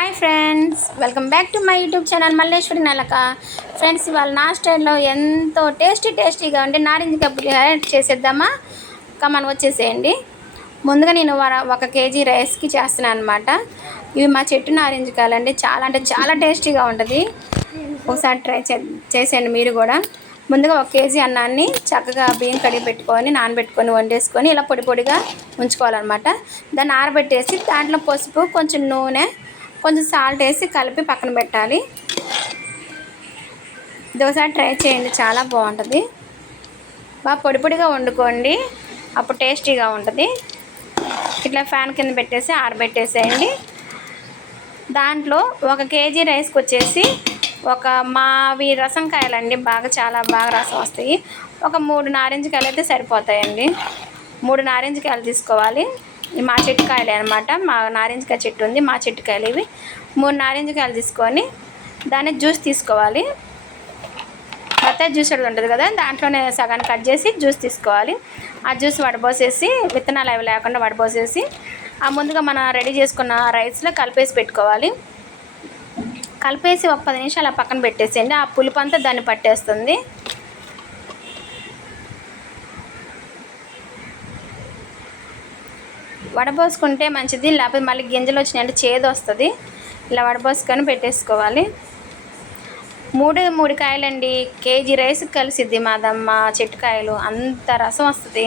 Hi friends, welcome back to my YouTube channel Malleswari Nalaka. Friends, ఇవాళ నా స్టైల్లో ఎంతో టేస్టీగా ఉండి నారింజ పులిహోర చేసేద్దామా? కమన్ వచ్చేసేయండి. ముందుగా నేను 1 కేజీ రైస్కి చేస్తున్నాను అనమాట. ఇవి మా చెట్టు నారింజ కాయలండి. చాలా అంటే చాలా టేస్టీగా ఉంటుంది. ఒకసారి ట్రై చేసేయండి మీరు కూడా. ముందుగా 1 కేజీ అన్నాన్ని చక్కగా బియ్యం కడిగి పెట్టుకొని నానబెట్టుకొని వండేసుకొని ఇలా పొడిగా ఉంచుకోవాలన్నమాట. దాన్ని ఆరబెట్టేసి దాంట్లో పసుపు, కొంచెం నూనె, కొంచెం సాల్ట్ వేసి కలిపి పక్కన పెట్టాలి. ఇది ఒకసారి ట్రై చేయండి, చాలా బాగుంటుంది. బాగా పొడిగా వండుకోండి, అప్పుడు టేస్టీగా ఉంటుంది. ఇట్లా ఫ్యాన్ కింద పెట్టేసి ఆరబెట్టేసేయండి. దాంట్లో 1 కేజీ రైస్కి వచ్చేసి మావి రసం కాయలండి, చాలా బాగా రసం వస్తాయి. 3 నారింజ కాయలు అయితే సరిపోతాయండి. 3 నారింజ కాయలు తీసుకోవాలి. మా చెట్టు కాయలే అనమాట. మా నారింజకాయ చెట్టు ఉంది, మా చెట్టు కాయలు ఇవి. 3 నారింజ కాయలు తీసుకొని దాన్ని జ్యూస్ తీసుకోవాలి. బత్తాయి జ్యూస్ ఉంటుంది కదా, దాంట్లోనే సగాన్ని కట్ చేసి జ్యూస్ తీసుకోవాలి. ఆ జ్యూస్ వడబోసేసి, విత్తనాలు అవి లేకుండా వడబోసేసి, ఆ ముందుగా మనం రెడీ చేసుకున్న రైస్లో కలిపేసి పెట్టుకోవాలి. కలిపేసి 10 నిమిషాలు ఆ పక్కన పెట్టేసేయండి. ఆ పులుపు అంతా దాన్ని పట్టేస్తుంది. వడబోసుకుంటే మంచిది, లేకపోతే మళ్ళీ గింజలు వచ్చినాయంటే చేదు వస్తుంది. ఇలా వడబోసుకొని పెట్టేసుకోవాలి. 3 కాయలండి, కేజీ రైస్కి కలిసిద్ది మా చెట్టు కాయలు. అంత రసం వస్తుంది.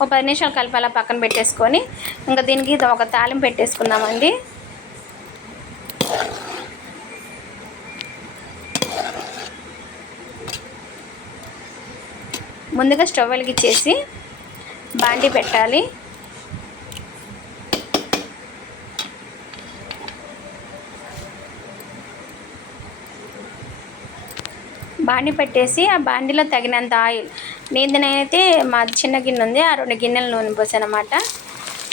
10 నిమిషాలు కలిపి అలా పక్కన పెట్టేసుకొని ఇంకా దీనికి ఒక తాలింపు పెట్టేసుకుందామండి. ముందుగా స్టవ్ వెలిగించేసి బాండి పెట్టాలి. బాండి పెట్టేసి ఆ బాండిలో తగినంత ఆయిల్, నేనైతే మా చిన్న గిన్నె ఉంది, ఆ 2 గిన్నెల నూనె పోసాను అన్నమాట.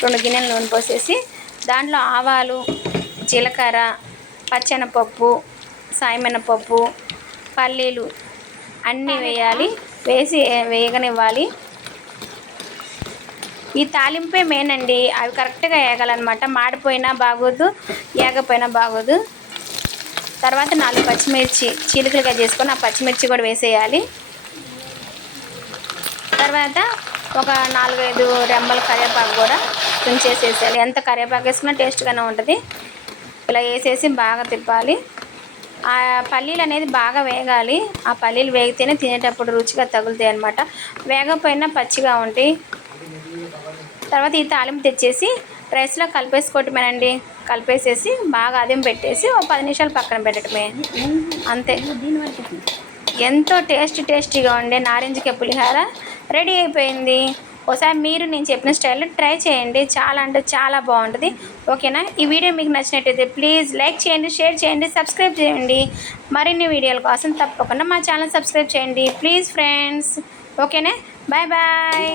2 గిన్నెల నూనె పోసేసి దాంట్లో ఆవాలు, జీలకర్ర, పచ్చెనపప్పు, సాయమినపప్పు, పల్లీలు అన్నీ వేయాలి. వేసి వేగనివ్వాలి. ఈ తాలింపే మెయిన్ అండి. అవి కరెక్ట్గా వేగాలన్నమాట. మాడిపోయినా బాగోదు, ఏగపోయినా బాగోదు. తర్వాత 4 పచ్చిమిర్చి చీలికలుగా చేసుకొని ఆ పచ్చిమిర్చి కూడా వేసేయాలి. తర్వాత ఒక 4-5 రెమ్మల కరివేపాకు కూడా తుంచేసేసేయాలి. ఎంత కరివేపాకు వేసుకున్నా టేస్ట్గానే ఉంటుంది. ఇలా వేసేసి బాగా తిప్పాలి. ఆ పల్లీలు అనేది బాగా వేగాలి. ఆ పల్లీలు వేగితేనే తినేటప్పుడు రుచిగా తగులుతాయి అన్నమాట. వేగపోయినా పచ్చిగా ఉంటాయి. తర్వాత ఈ తాలింపు తెచ్చేసి రైస్లో కలిపేసుకోవటమేనండి. కలిపేసేసి బాగా అదిం పెట్టేసి 10 నిమిషాలు పక్కన పెట్టడమే, అంతే. ఎంతో టేస్టీగా ఉండే నారింజకాయ పులిహోర రెడీ అయిపోయింది. ఒకసారి మీరు నేను చెప్పిన స్టైల్లో ట్రై చేయండి, చాలా అంటే చాలా బాగుంటుంది. ఓకేనా? ఈ వీడియో మీకు నచ్చినట్టయితే ప్లీజ్ లైక్ చేయండి, షేర్ చేయండి, సబ్స్క్రైబ్ చేయండి. మరిన్ని వీడియోల కోసం తప్పకుండా మా ఛానల్ సబ్స్క్రైబ్ చేయండి ప్లీజ్ ఫ్రెండ్స్. ఓకేనా? బాయ్.